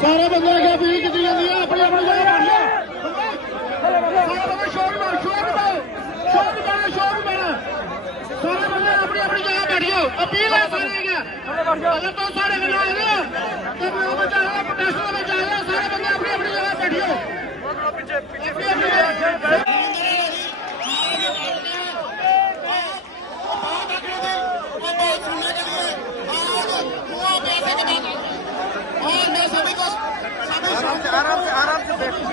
सारे बंदे अगे अपील की जाती है अपनी अपनी जगह बैठिए। सारे बंदे अपनी अपनी जगह बैठियो। अपील है सारे अगर तो सारे बंदे आए तो प्रोटेस्ट में जाए सारे बंदे अपनी अपनी जगह बैठियो। आराम से बैठिए।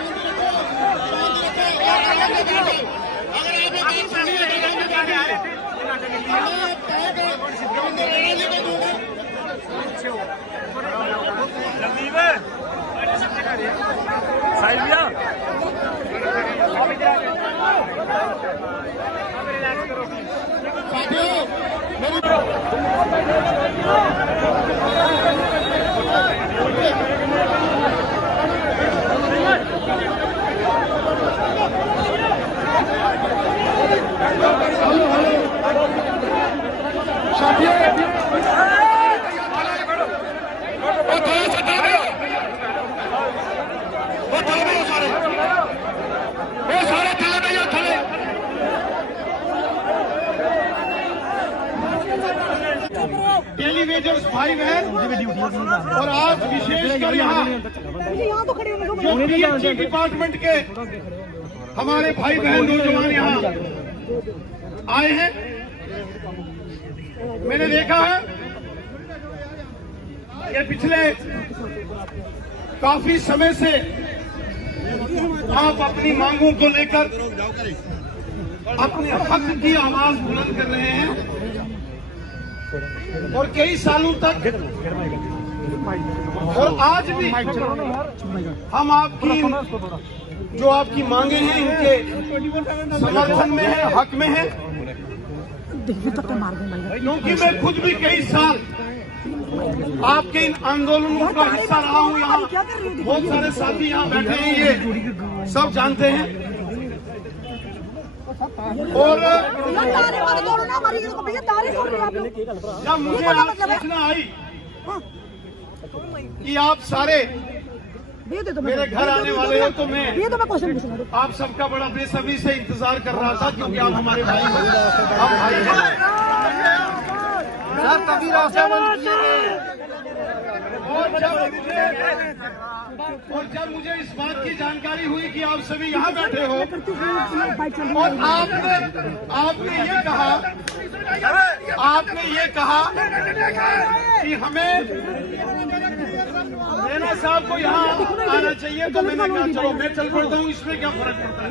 टेलीविजन भाई बहन और आज विशेषकर यहाँ जो पीएचई डिपार्टमेंट के हमारे भाई बहन नौजवान यहाँ आए हैं, मैंने देखा है कि पिछले काफी समय से आप अपनी मांगों को लेकर अपने हक की आवाज बुलंद कर रहे हैं और कई सालों तक और आज भी हम आपकी जो आपकी मांगे हैं इनके समर्थन में है, हक में है। क्योंकि मैं खुद भी कई साल आपके इन आंदोलनों का हिस्सा रहा हूँ। यहाँ बहुत सारे साथी यहाँ बैठे हैं, ये सब जानते हैं। और जब मुझे आज सूचना आई कि आप सारे मेरे घर आने वाले हैं तो मैं आप सबका बड़ा बेसब्री से इंतजार कर रहा था, क्योंकि आप हमारे भाई हैं, हम भाई हैं। तभी और जब मुझे इस बात की जानकारी हुई कि आप सभी यहाँ बैठे हो और आपने ये कहा कि हमें नैना साहब को यहाँ आना चाहिए, तो मैंने कहा चलो मैं चल पड़ता हूँ, इसमें क्या फर्क पड़ता है।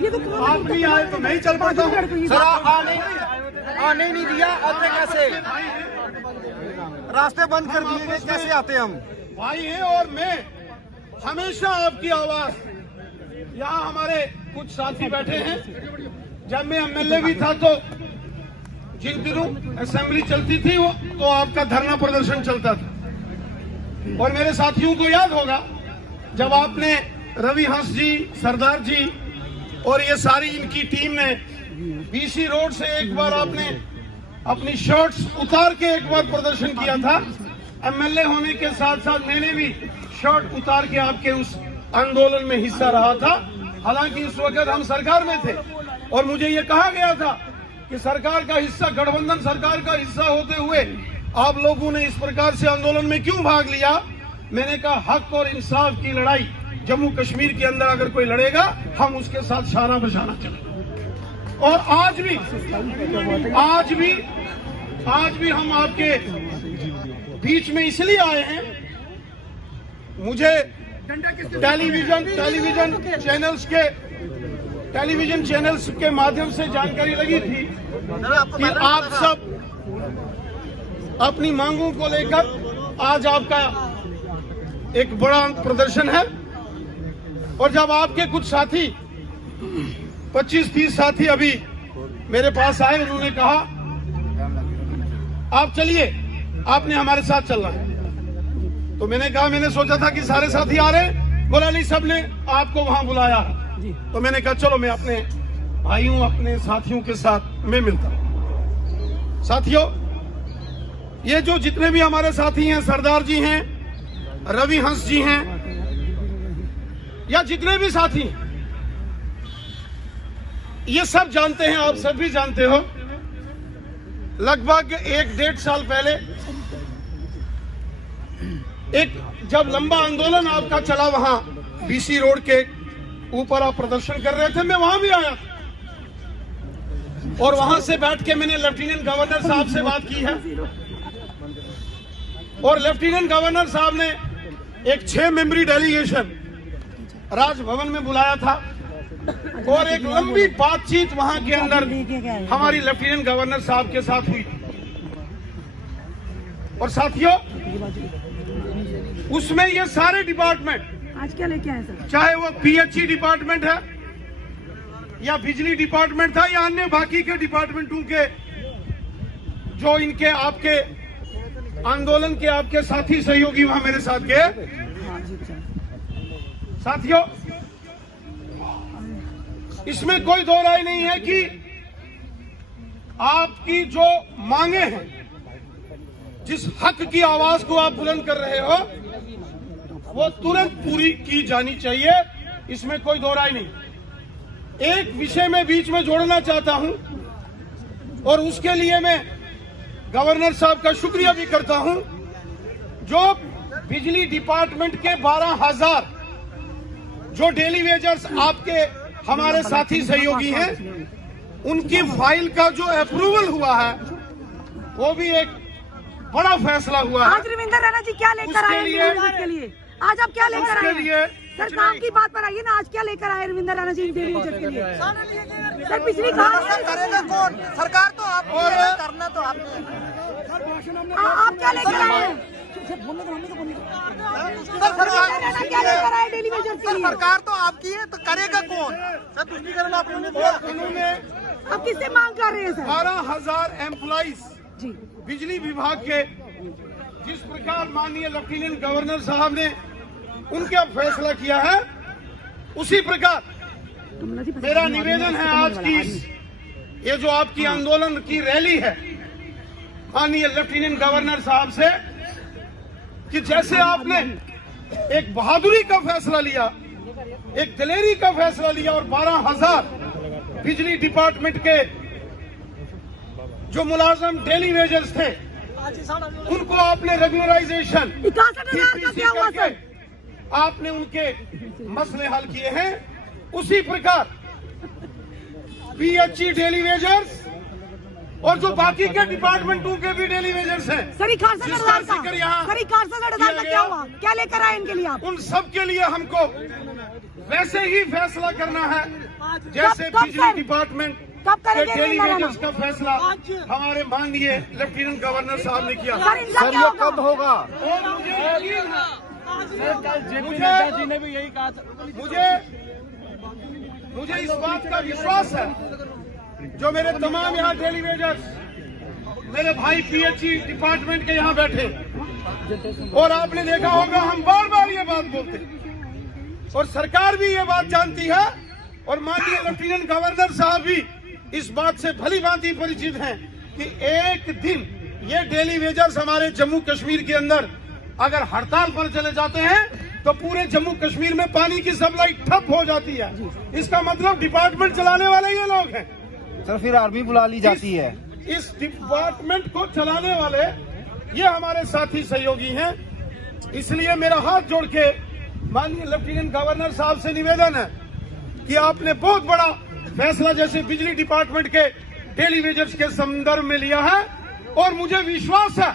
आप भी आए तो मैं ही चल पड़ता हूँ। सर आने नहीं दिया, आते कैसे? रास्ते बंद कर दिए गए, कैसे आते हम? भाई हैं और मैं हमेशा आपकी आवाज, यहाँ हमारे कुछ साथी बैठे हैं, जब मैं एमएलए भी था तो जिन दिनों असेंबली चलती थी वो तो आपका धरना प्रदर्शन चलता था। और मेरे साथियों को याद होगा जब आपने रवि हंस जी, सरदार जी और ये सारी इनकी टीम ने बीसी रोड से एक बार आपने अपनी शर्ट्स उतार के एक बार प्रदर्शन किया था। एमएलए होने के साथ साथ मैंने भी शर्ट उतार के आपके उस आंदोलन में हिस्सा रहा था। हालांकि उस वक्त हम सरकार में थे और मुझे ये कहा गया था कि सरकार का हिस्सा, गठबंधन सरकार का हिस्सा होते हुए आप लोगों ने इस प्रकार से आंदोलन में क्यों भाग लिया। मैंने कहा हक और इंसाफ की लड़ाई जम्मू कश्मीर के अंदर अगर कोई लड़ेगा हम उसके साथ शाना बशाना चलेंगे। और आज भी हम आपके बीच में इसलिए आए हैं, मुझे टेलीविजन चैनल्स के माध्यम से जानकारी लगी थी कि आप सब अपनी मांगों को लेकर आज आपका एक बड़ा प्रदर्शन है। और जब आपके कुछ साथी 25-30 साथी अभी मेरे पास आए, उन्होंने कहा आप चलिए, आपने हमारे साथ चलना है। तो मैंने कहा, मैंने सोचा था कि सारे साथी आ रहे, बोला नहीं सबने आपको वहां बुलाया है। तो मैंने कहा चलो मैं अपने भाइयों, अपने साथियों के साथ मैं मिलता हूं। साथियों, ये जो जितने भी हमारे साथी हैं, सरदार जी हैं, रवि हंस जी हैं, या जितने भी साथी हैं, ये सब जानते हैं, आप सब भी जानते हो, लगभग 1-1.5 साल पहले एक जब लंबा आंदोलन आपका चला वहां बीसी रोड के ऊपर, आप प्रदर्शन कर रहे थे, मैं वहां भी आया था और वहां से बैठ के मैंने लेफ्टिनेंट गवर्नर साहब से बात की है और लेफ्टिनेंट गवर्नर साहब ने एक 6 मेंबरी डेलीगेशन राजभवन में बुलाया था और एक लंबी बातचीत वहां के अंदर हमारी लेफ्टिनेंट गवर्नर साहब के साथ हुई। और साथियों, उसमें ये सारे डिपार्टमेंट आज क्या लेके आए सर, चाहे वो पीएचई डिपार्टमेंट है या बिजली डिपार्टमेंट था या अन्य बाकी के डिपार्टमेंटों के जो इनके आपके आंदोलन के आपके साथी सहयोगी वहां मेरे साथ गए। साथियों, इसमें कोई दो राय नहीं है कि आपकी जो मांगे हैं, जिस हक की आवाज को आप बुलंद कर रहे हो, वो तुरंत पूरी की जानी चाहिए, इसमें कोई दो राय नहीं। एक विषय में बीच में जोड़ना चाहता हूं और उसके लिए मैं गवर्नर साहब का शुक्रिया भी करता हूं, जो बिजली डिपार्टमेंट के 12,000 जो डेली वेजर्स आपके हमारे साथी सहयोगी हैं, उनकी फाइल का जो अप्रूवल हुआ है, वो भी एक बड़ा फैसला हुआ है। आज रविंदर रैना जी क्या लेकर आए के लिए? आज आप क्या लेकर आए? सर काम की बात पर आइए ना, आज क्या लेकर आए रविंदर रैना जी डेली वेजर्स के लिए? सर पिछली करेगा कौन? सरकार तो आपको है, करना तो आपने। आप क्या लेकर आए? क्या लेकर आए डेली वेजर्स के लिए? सरकार तो आपकी है, तो करेगा कौन? सर तुष्टिकरण उन्होंने आप किससे मांग कर रहे हैं सर? 12,000 एम्प्लॉइज जी बिजली विभाग के, जिस प्रकार माननीय लेफ्टिनेंट गवर्नर साहब ने उनका फैसला किया है, उसी प्रकार मेरा निवेदन है आज की ये जो आपकी आंदोलन की रैली है, माननीय लेफ्टिनेंट गवर्नर साहब से, कि जैसे आपने एक बहादुरी का फैसला लिया, एक दिलेरी का फैसला लिया और 12,000 बिजली डिपार्टमेंट के जो मुलाजम डेली वेजर्स थे, उनको आपने रेगुलराइजेशन 61,000 का क्या हुआ सर? आपने उनके मसले हल किए हैं। उसी प्रकार पीएचई डेली वेजर्स और जो बाकी के डिपार्टमेंटों के भी डेली वेजर्स हैं, सर 61,000 का क्या हुआ? क्या लेकर आए इनके लिए आप? उन सब के लिए हमको वैसे ही फैसला करना है जैसे कब बिजली सर? डिपार्टमेंट कब के करेंगे डेली रविंदर वेजर्स का फैसला हमारे माननीय लेफ्टिनेंट गवर्नर साहब ने किया। सर इनका क्या होगा? कब होगा? और जी ने भी यही कहा था। मुझे इस बात का विश्वास है, जो मेरे तमाम यहाँ डेली वेजर्स, मेरे भाई पीएचई डिपार्टमेंट के यहाँ बैठे, और आपने देखा होगा हम बार बार ये बात बोलते हैं और सरकार भी ये बात जानती है और माननीय लेफ्टिनेंट गवर्नर साहब भी इस बात से भली भांति परिचित हैं कि एक दिन ये डेली वेजर्स हमारे जम्मू कश्मीर के अंदर अगर हड़ताल पर चले जाते हैं तो पूरे जम्मू कश्मीर में पानी की सप्लाई ठप हो जाती है। इसका मतलब डिपार्टमेंट चलाने वाले ये लोग हैं। सर फिर आर्मी बुला ली जाती है। इस डिपार्टमेंट को चलाने वाले ये हमारे साथी सहयोगी हैं। इसलिए मेरा हाथ जोड़ के माननीय लेफ्टिनेंट गवर्नर साहब से निवेदन है कि आपने बहुत बड़ा फैसला जैसे बिजली डिपार्टमेंट के डेली वेजर्स के संदर्भ में लिया है और मुझे विश्वास है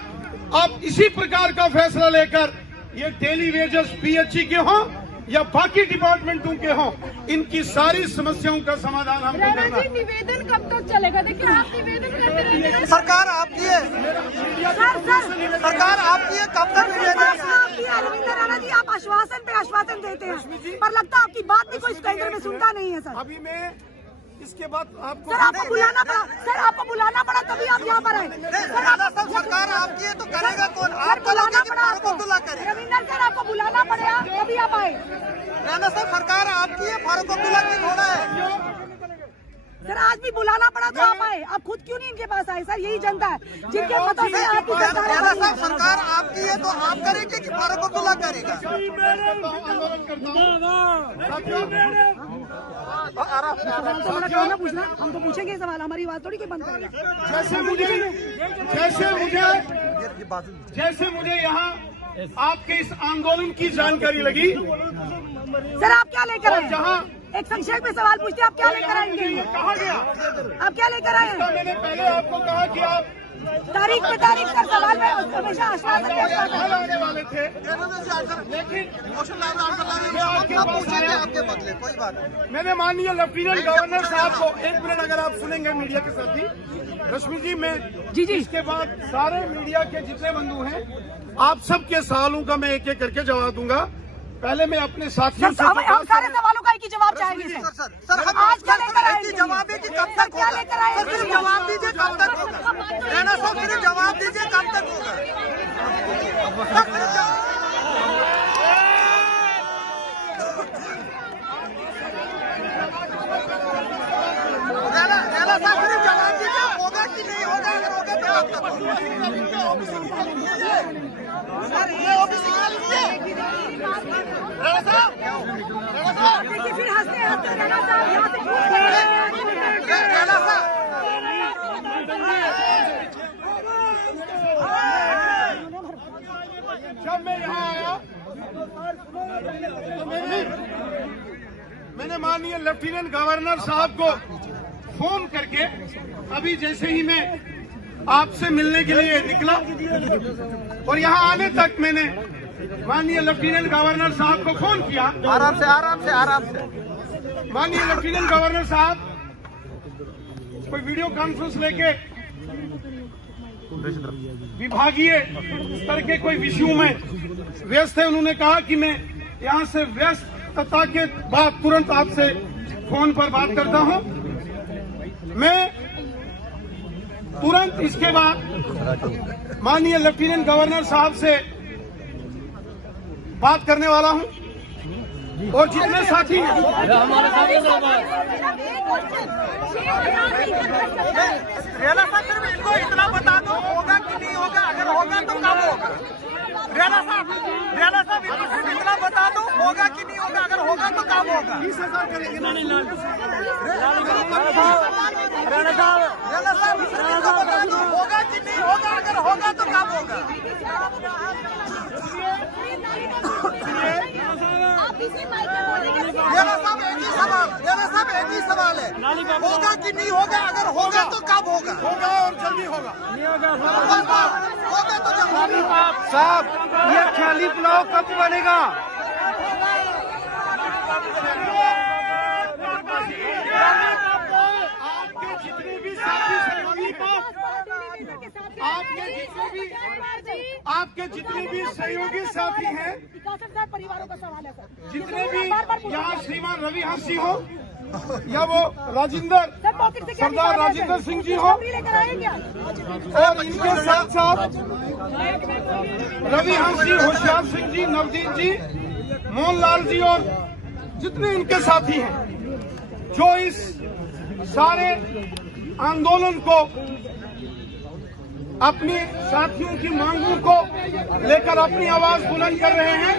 आप इसी प्रकार का फैसला लेकर ये डेली वेजर्स पीएचई के हों या बाकी डिपार्टमेंटों के हों, इनकी सारी समस्याओं का समाधान हमको करना है। निवेदन कब तक चलेगा? देखिए आप निवेदन करते रहते हैं। सरकार आपकी है, सरकार आपकी है, कब तक आपकी है रविंदर रैना जी। आप आश्वासन पे आश्वासन देते हैं, पर लगता है आपकी बात भी कोई केंद्र में सुनता नहीं है सर। अभी मैं इसके बाद आपको सर आपको बुलाना पड़ा, सर आपको बुलाना पड़ा तभी आप यहाँ पर आए। सरकार आपकी है तो करेगा कौन? सर बुलाना पड़ा आपको, अब्दुल्ला करे। रविंदर सर आपको बुलाना पड़ेगा तभी आप आए। राणा साहब सरकार आपकी है, फारूक अब्दुल्ला की थोड़ा है। सर आज भी बुलाना पड़ा तो आप आए, आप खुद क्यों नहीं इनके पास आए? सर यही जनता है जिनके मतों से आपकी सरकार है। राणा साहब सरकार आपकी है तो तो आप करेंगे कि फारूक अब्दुल्ला करेगा? पूछना, हम तो पूछेंगे सवाल, हमारी बात थोड़ी कोई बंद करेगा। जैसे मुझे यहाँ आपके इस आंदोलन की जानकारी लगी। सर आप क्या लेकर आए? जहाँ एक संक्षेप में सवाल पूछते आप क्या लेकर आएंगे? कहा गया आप क्या लेकर आए? मैंने पहले आपको कहा कि आप तारीख पे तारीख सर सवाल में हमेशा आश्वासन आने वाले थे, लेकिन आपके बदले कोई बात नहीं। मैंने माननीय लेफ्टिनेंट गवर्नर साहब को, एक मिनट अगर आप सुनेंगे मीडिया के साथी, रश्मि जी मैं जी इसके बाद सारे मीडिया के जितने बंधु हैं आप सबके सवालों का मैं एक एक करके जवाब दूंगा। पहले मैं अपने साथियों से हम सारे सवालों का एक ही जवाब चाहेंगे सर हम आज क्या लेकर आए? जवाब है कि कब तक क्या लेकर आए? सिर्फ जवाब दीजिए कब तक होगा? राणा साहब सिर्फ जवाब दीजिए कब तक होगा? राणा साहब सिर्फ जवाब दीजिए, होगा कि नहीं होगा? अगर होगा तो कब तक होगा? सर ये ओबीसी का लीजिए राणा साहब। देखिए फिर हंसते हंसते राणा साहब यहाँ से राणा साहब जब मैं यहाँ आया तो मैंने माननीय लेफ्टिनेंट गवर्नर साहब को फोन करके, अभी जैसे ही मैं आपसे मिलने के लिए निकला और यहाँ आने तक मैंने माननीय लेफ्टिनेंट गवर्नर साहब को फोन किया। आराम से माननीय लेफ्टिनेंट गवर्नर साहब कोई वीडियो कॉन्फ्रेंस लेके विभागीय स्तर के कोई विषयों में व्यस्त है। उन्होंने कहा कि मैं यहाँ से व्यस्तता के बाद तुरंत आपसे फोन पर बात करता हूँ। मैं तुरंत इसके बाद माननीय लेफ्टिनेंट गवर्नर साहब से बात करने वाला हूं और जितने साथी राणा साहब सिर्फ इनको इतना बता दो, होगा कि नहीं होगा? अगर होगा तो कब होगा? राणा साहब इनको सिर्फ इतना बता दो, होगा कि नहीं होगा? अगर होगा तो कब होगा? 20,000 करेंगे। राणा साहब सिर्फ इतना बता दो, होगा कि नहीं होगा? अगर होगा तो कब होगा? राणा साहब एक ही सवाल है, होगा कि नहीं होगा? अगर होगा तो कब होगा? होगा और जल्दी होगा। होगा तो जल्दी। साहब ये ख्याली पुलाव कब बनेगा? आपके जितने भी साथी सहयोगी आपके जितने भी सहयोगी साथी हैं, परिवारों का सवाल है सर। जितने भी यहाँ श्रीमान रवि हंस जी हो या वो सरदार राजेंद्र सिंह जी हो, और इनके साथ साथ रवि हंस जी, होशियार सिंह जी, नवदीप जी, मोहनलाल जी और जितने इनके साथी हैं जो इस सारे आंदोलन को, अपनी साथियों की मांगों को लेकर अपनी आवाज बुलंद कर रहे हैं।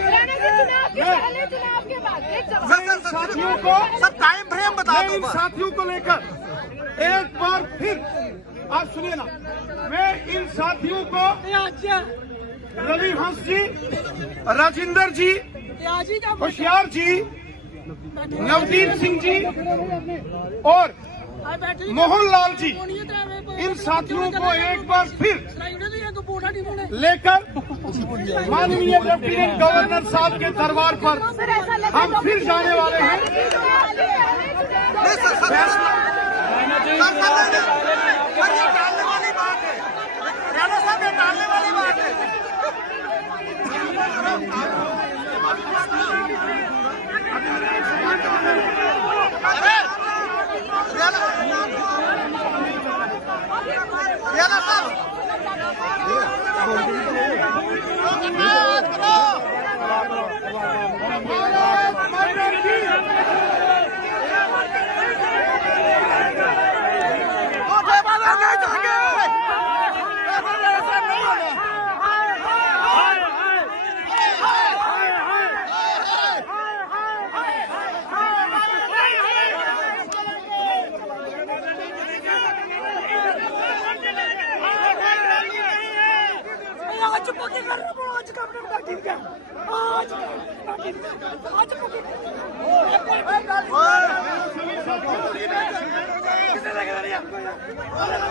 साथियों को सब टाइम फ्रेम बता दो। इन साथियों को लेकर एक बार फिर आप सुनिए ना, मैं इन साथियों को रवि हंस जी, राजेंद्र जी, होशियार जी, नवदीप सिंह जी और मोहनलाल जी, इन साथियों को एक बार फिर लेकर माननीय लेफ्टिनेंट गवर्नर साहब के दरबार पर हम फिर जाने वाले हैं। टालने वाली बात है राणा साहब, ये टालने वाली बात है। राणा साहब आज पक्की कर रहा हूँ आज काम करता ठीक है आज आज पक्की कितने लगे